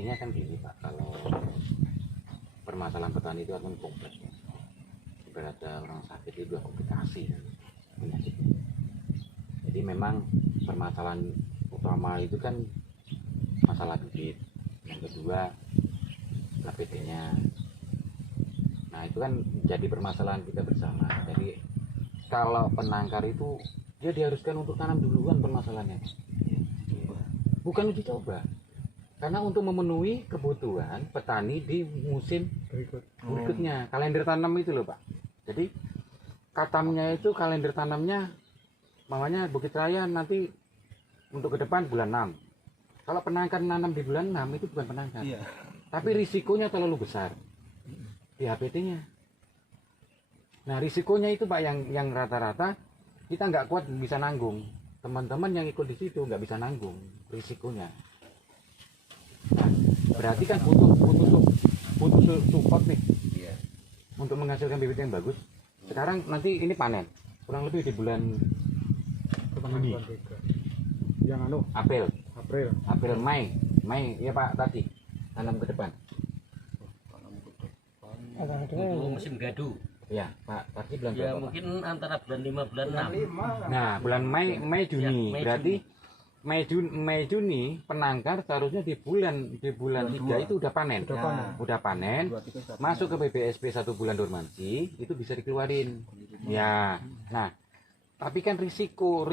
artinya kan gini Pak, kalau permasalahan petani itu akan kompleks ya. Ibaratnya orang sakit itu dua komplikasi kan, penyakitnya. Jadi memang permasalahan utama itu kan masalah bibit, yang kedua APT-nya. Nah itu kan jadi permasalahan kita bersama. Jadi kalau penangkar itu dia diharuskan untuk tanam duluan permasalahannya, bukan uji coba, karena untuk memenuhi kebutuhan petani di musim berikutnya. Kalender tanam itu loh Pak. Jadi katamnya itu kalender tanamnya, mamanya Bukit Raya nanti untuk ke depan bulan 6. Kalau penangkar nanam di bulan 6 itu bukan penangkar, tapi risikonya terlalu besar di HPT-nya. Nah risikonya itu Pak yang rata-rata kita nggak kuat bisa nanggung. Teman-teman yang ikut di situ nggak bisa nanggung risikonya. Nah berarti kan butuh support nih untuk menghasilkan bibit yang bagus. Sekarang nanti ini panen kurang lebih di bulan Juni, yang April, Mei ya Pak, tadi tanam ke depan. Itu musim gadu. Ya Pak, tadi bulan Ya berapa, Pak? mungkin antara bulan 5 bulan 6. Nah bulan Mei Juni, Ya, Mei, berarti Mei Juni penangkar seharusnya di bulan 3 itu udah panen. Udah panen, masuk ke PBSP 1 bulan dormansi itu bisa dikeluarin. Ya, nah tapi kan risiko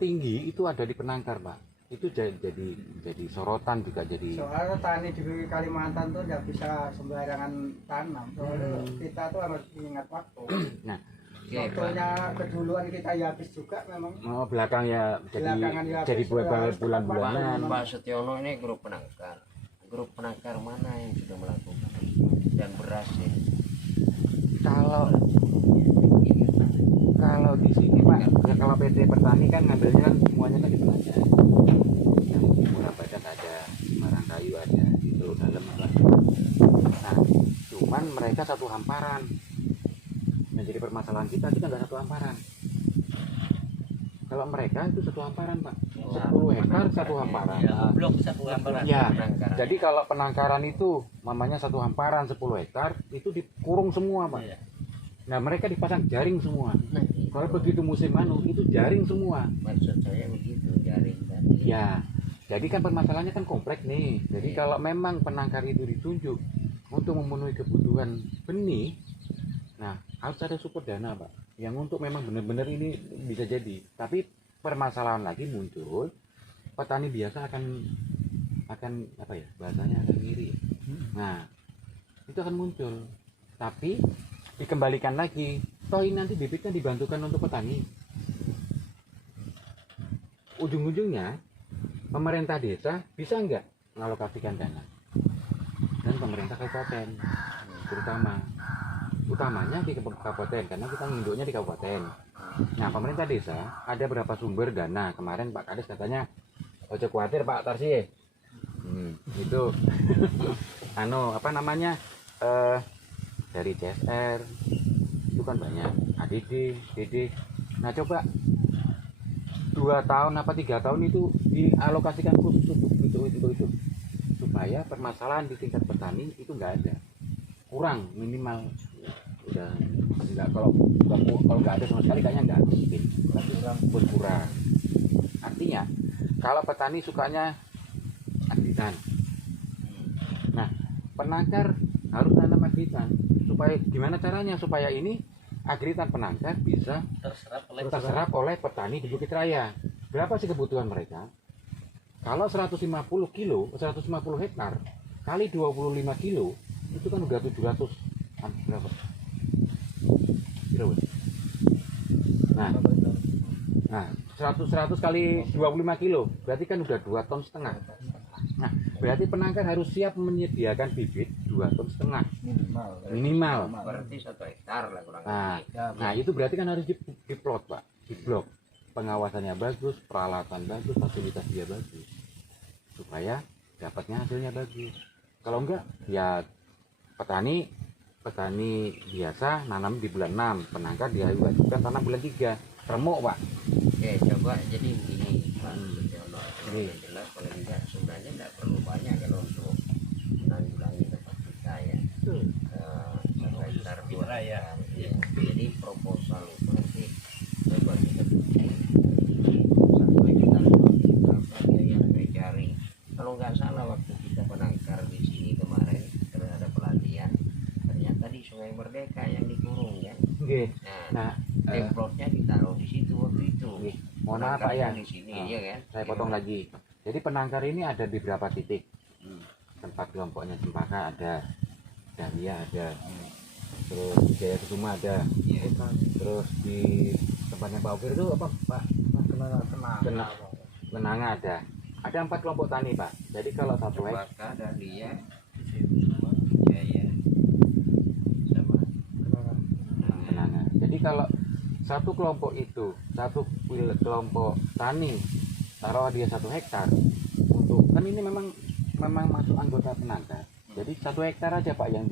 tinggi itu ada di penangkar Pak. Itu jadi sorotan juga jadi. soalnya tani di Kalimantan tuh nggak bisa sembarangan tanam. Soalnya kita tuh harus ingat waktu. Nah, waktunya keduluan kita ya habis juga memang. oh, belakang ya Belakangan ya jadi habis, harus bulan-bulanan. Pak Setiono ini grup penangkar mana yang sudah melakukan dan berhasil? Kalau di sini Pak, ya kalau PT Petani kan ngambilnya kan semuanya kan di Penajam. Yang Murah Badan ada, Marangkayu ada, itu dalam ada. Nah, cuman mereka satu hamparan. Menjadi permasalahan kita nggak satu hamparan. Kalau mereka itu satu hamparan Pak, 10 hektar satu hamparan. Ya, blok satu hamparan. Ya, penangkaran. jadi kalau penangkaran itu mamanya satu hamparan 10 hektar itu dikurung semua Pak. Iya. Nah mereka dipasang jaring semua. Nah, Kalau begitu musim anu itu jaring semua. maksud saya begitu, jaring tadi. Ya, jadi kan permasalahannya kan kompleks nih. Jadi Iya. kalau memang penangkar itu ditunjuk untuk memenuhi kebutuhan benih, nah harus ada support dana Pak. Yang untuk memang benar-benar ini bisa jadi. Tapi permasalahan lagi muncul, petani biasa akan apa ya bahasanya akan ngiri. Nah itu akan muncul. Tapi dikembalikan lagi, toh ini nanti bibitnya dibantukan untuk petani. Ujung-ujungnya pemerintah desa bisa nggak mengalokasikan dana, dan pemerintah kabupaten utamanya di kabupaten karena kita nginduknya di kabupaten. Nah pemerintah desa ada berapa sumber dana. Kemarin Pak Kades katanya ojo khawatir Pak Tarsi itu apa namanya dari CSR itu kan banyak, ADD, DD. Nah coba 2 tahun apa 3 tahun itu dialokasikan khusus untuk itu supaya permasalahan di tingkat petani itu nggak ada, kurang minimal udah nggak, kalau nggak ada sama sekali kayaknya nggak mungkin, tapi berkurang. Artinya kalau petani sukanya agritan, nah penangkar harus tanam agritan. Supaya gimana caranya supaya ini agritan penangkar bisa terserap oleh petani di Bukit Raya. Berapa sih kebutuhan mereka? Kalau 150 hektar kali 25 kilo itu kan udah 700 berapa? Nah 100 kali 25 kilo berarti kan udah 2,5 ton. Nah berarti penangkar harus siap menyediakan bibit 2,5 ton minimal. Berarti 1 hektar lah kurang Nah itu berarti kan harus diplot Pak, diblok, pengawasannya bagus, peralatan bagus, fasilitas dia bagus, supaya dapatnya hasilnya bagus. Kalau enggak ya petani biasa nanam di bulan 6, penangkar dia wajibkan tanam bulan 3, remuk Pak. Oke, coba jadi begini Pak Setiono. Jelas paling enggak sebenarnya enggak perlu banyak kalau untuk ya. Jadi proposal itu nanti coba kita bikin 1 hektar apa yang saya cari. Kalau nggak salah waktu kita penangkar di sini kemarin karena ada pelatihan, ternyata di Sungai Merdeka yang dikurung ya. Nggih. Nah, Nah, templotnya ditaruh di situ waktu itu. nggih. Mohon maaf Pak ya. Penangkarnya di sini Ah, ya kan. Saya potong lagi. Jadi penangkar ini ada di beberapa titik. Hmm. Tempat kelompoknya Cempaka ada, Dahlia ada, terus Jaya Kusuma ada, Iya. terus di tempatnya Pak Okir itu apa Pak? Kena. Kenanga ada. Ada 4 kelompok tani Pak. Jadi kalau 1 hektar Cempaka, Dahlia, Jaya, sama Kenanga. Jadi kalau satu kelompok itu, kelompok tani, taruh dia 1 hektar, untuk kan ini memang masuk anggota penangkar. Jadi 1 hektar aja Pak yang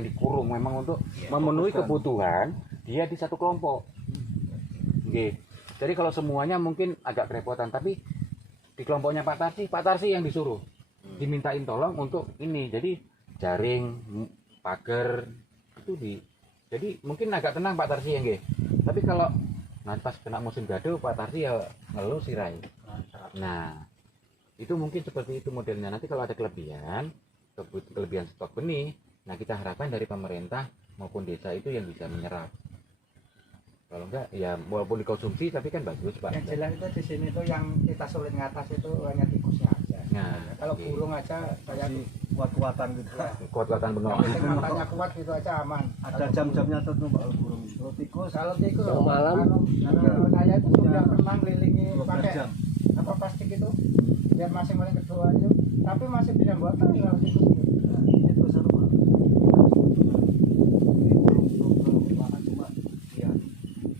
dikurung memang untuk Iya, memenuhi fokuskan. kebutuhan dia di satu kelompok. Oke. Jadi kalau semuanya mungkin agak kerepotan, tapi di kelompoknya Pak Tarsi yang disuruh, dimintain tolong untuk ini. Jadi jaring, pagar itu jadi mungkin agak tenang Pak Tarsi ya nggih. Tapi kalau nanti pas kena musim gaduh Pak Tarsi ya ngeluh sirai. Nah, itu mungkin seperti itu modelnya. Nanti kalau ada kelebihan stok benih, nah kita harapkan dari pemerintah maupun desa itu yang bisa menyerap. Kalau enggak ya walaupun dikonsumsi tapi kan bagus Pak. Yang jelas itu di sini tuh yang kita sulit ngatas itu hanya tikusnya aja. Nah, Kalau oke. burung aja saya kuat-kuatan gitu. Kuat-kuatan bengok. yang penting matanya kuat gitu aja aman. Ada jam-jamnya tertentu Pak burung. Kalau tikus Kalau tikus Kalau malam? kalau saya itu sudah pernah kelilingi 12 pakai jam. apa plastik itu biar masing-masing kedua itu, tapi masih bisa buat tadi kalau tikus itu. Itu seru Pak. Ini belum makan cuma lihat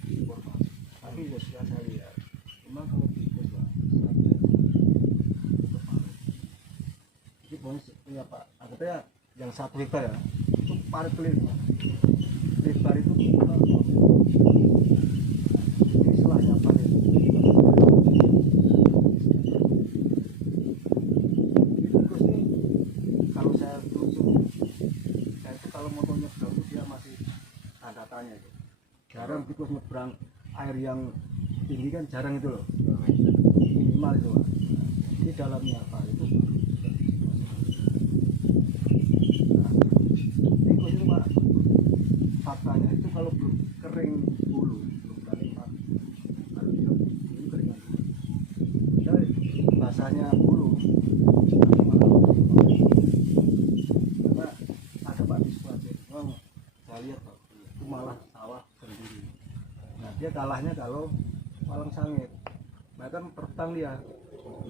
informasi. Tapi ya sudah saya lihat. Cuma kalau tikus Pak. Ini bonus punya Pak. Artinya yang 1 hektar ya. Itu parit keliling Pak. Lebar itu kurang 2 meter. Di selahnya parit. Tikus ini kalau saya telusur, saya itu kalau mau nyebrang itu dia masih tanda tanya itu. Jarang tikus nyebrang air yang tinggi kan jarang itu loh, minimal itu Pak. Ini dalamnya apa itu? Nah, tikus itu Pak, faktanya itu kalau belum kering bulu, belum kering Pak, harus itu keringan. Jadi basahnya bulu. Karena ada Pak di Sukoharjo, memang saya lihat Pak, itu malah sawah sendiri. Nah dia kalahnya kalau malang sangit, bahkan pertang dia,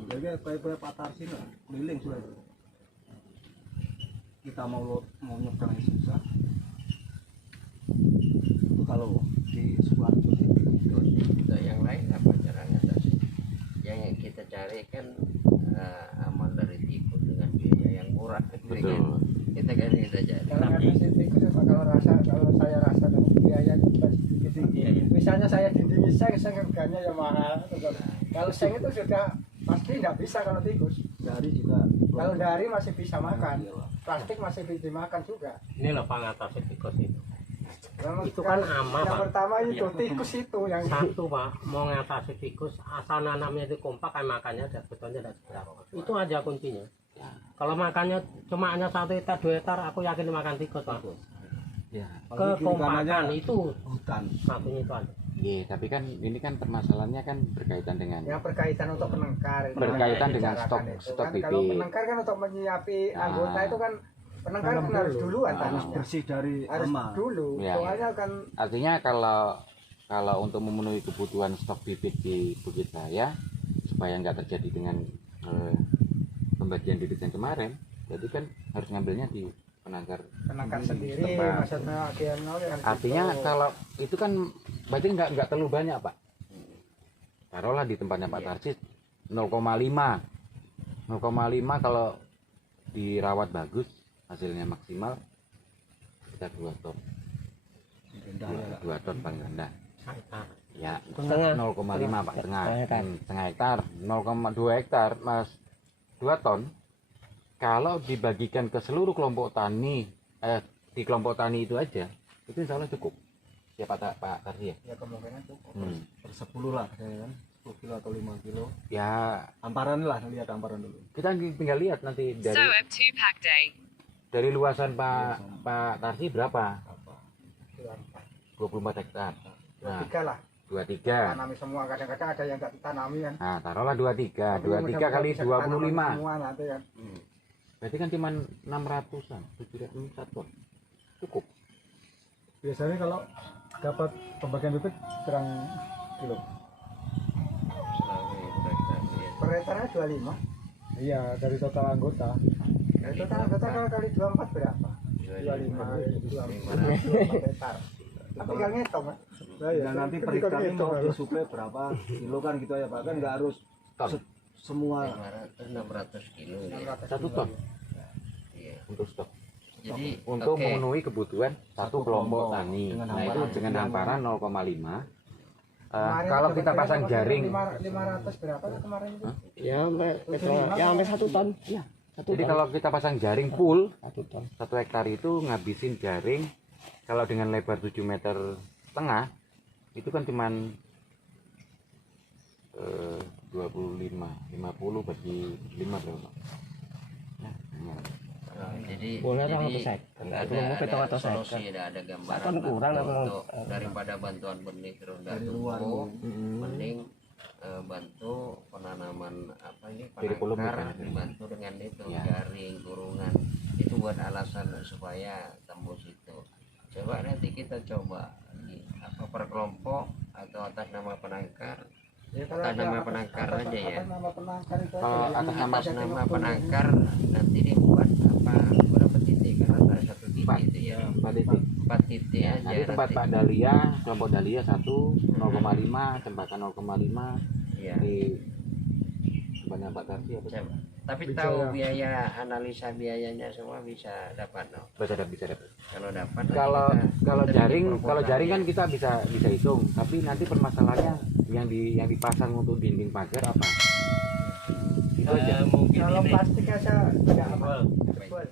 jadi kayak Pak Tarsi lah, keliling sudah itu. Kita mau nyebrangnya susah. Itu kalau di Sukoharjo untuk yang lain apa cara ngatasi? Yang kita cari kan aman dari tikus dengan biaya yang murah. Betul. Kita kan kita cari. Kalau ngatasi tikus ya Pak, kalau saya rasa dan biaya juga sedikit tinggi. Misalnya saya dindingi seng harganya ya mahal. Kalau seng itu sudah pasti nggak bisa kalau tikus. dari juga. Kalau dari masih bisa makan, Iya, Pak. plastik masih bisa dimakan juga. Ini loh pengatasi tikus itu. Yang Itu kan aman, yang Pak. pertama itu tikus itu yang Satu Pak, mau ngatasi tikus asal nanamnya itu kompak kan makannya sebetulnya tidak seberapa. Itu aja kuncinya. Kalau makannya cuma hanya 1 hektar 2 hektar, aku yakin makan tikus Pak. Ya. Apalagi kiri Kekompakan kanannya itu hutan. satunya itu aja. Iya, tapi kan ini kan permasalahannya kan berkaitan dengan yang berkaitan untuk penengkar. itu Berkaitan yang dengan dibicarakan stok- itu stok kan. Kalau bibit. penengkar kan untuk menyiapi Nah. anggota itu kan penengkar Tanam kan harus dulu. duluan Nah. Harus tanamnya. bersih dari Harus hama. dulu. Ya. Soalnya kan artinya kalau untuk memenuhi kebutuhan stok bibit di Bukit Raya supaya nggak terjadi dengan pembagian bibit yang kemarin, jadi kan harus ngambilnya di penangkar. penengkar sendiri Tempat. maksudnya dia Artinya kalau itu kan berarti nggak terlalu banyak Pak. Taruhlah di tempatnya Pak Tarsis 0,5 kalau dirawat bagus hasilnya maksimal kita 2 ton. Rendah ya. 2 ton paling rendah. Hektar. Ya, Setengah. 0,5 Pak, Setengah hektar. setengah hektar, 0,2 hektar Mas 2 ton. Kalau dibagikan ke seluruh kelompok tani di kelompok tani itu aja itu insya Allah cukup. Siapa Pak Tarsi ya? Ya kemungkinan cukup. Per 10 lah saya kan. 10 kilo atau 5 kilo. Ya Amparan lah, lihat amparan dulu. kita tinggal lihat nanti So a 2-pack day. dari luasan Pak Tarsi berapa? Apa? 24 hektar. Nah, 3 lah. 23. Tanami semua, kadang-kadang ada yang nggak ditanami kan. Nah, taruhlah 23. 23 kali Bisa ditanaman 25. semua nanti kan. Berarti kan cuma 600-an, 700 ton. Cukup. Biasanya kalau dapat pembagian bibit kurang kilo. Selama ini Per hektarnya 25. Iya, dari total anggota. Nah, total anggota kalau kali 24 berapa? 25 24 hektar. Tapi nggak ngitung kan? Dan nanti per hektarnya mau disuplai berapa kilo kan gitu ya Pak, kan nggak harus Ton. semua 600 kilo ya. 1 ton Iya. untuk stok. Jadi Untuk oke. memenuhi kebutuhan satu kelompok kelompok. tani. Dengan Nah, itu hamparan dengan hamparan 0,5. Kemarin Kalau dapat kita berapa? pasang jaring, 500 berapa ya kemarin itu? Ya sampai 1 ton. Iya. jadi kalau kita pasang jaring full 1 ton. 1 hektar itu ngabisin jaring kalau dengan lebar 7 meter setengah itu kan cuman 25 50 bagi 5 berapa? Ya, Jadi Boleh jadi orang besar. nggak Belum mau petok atau solusi, second. tidak ada gambaran Second kurang lah apa? untuk daripada bantuan benih terus dari luar. mending bantu penanaman apa ini Jadi belum penangkar bisa. dibantu dengan itu Ya. jaring kurungan itu buat alasan supaya tembus itu. Coba nanti kita coba apa per kelompok atau atas nama penangkar. Ya, kalau Atas ada nama penangkar aja ya. Atas nama penangkar itu Kalau aja. atas nama- Atas nama penangkar nanti dibuat apa berapa titik kan antara 1 titik 4. itu ya 4 titik. 4 titik aja Nanti tempat Pak Dahlia, kelompok Dahlia 1 0,5, cempaka 0,5 Iya. di tempatnya Pak Tarsi apa? Coba. Tapi Bisa tahu ya. biaya analisa biayanya semua bisa dapat no. Bisa dapat. Kalau dapat nanti Kalau kita kalau terima jaring proposalnya. kan kita bisa hitung, tapi nanti permasalahannya yang dipasang untuk dinding pagar apa? Itu aja. Mungkin Kalau ini plastik aja tidak aman. Baik. Betul.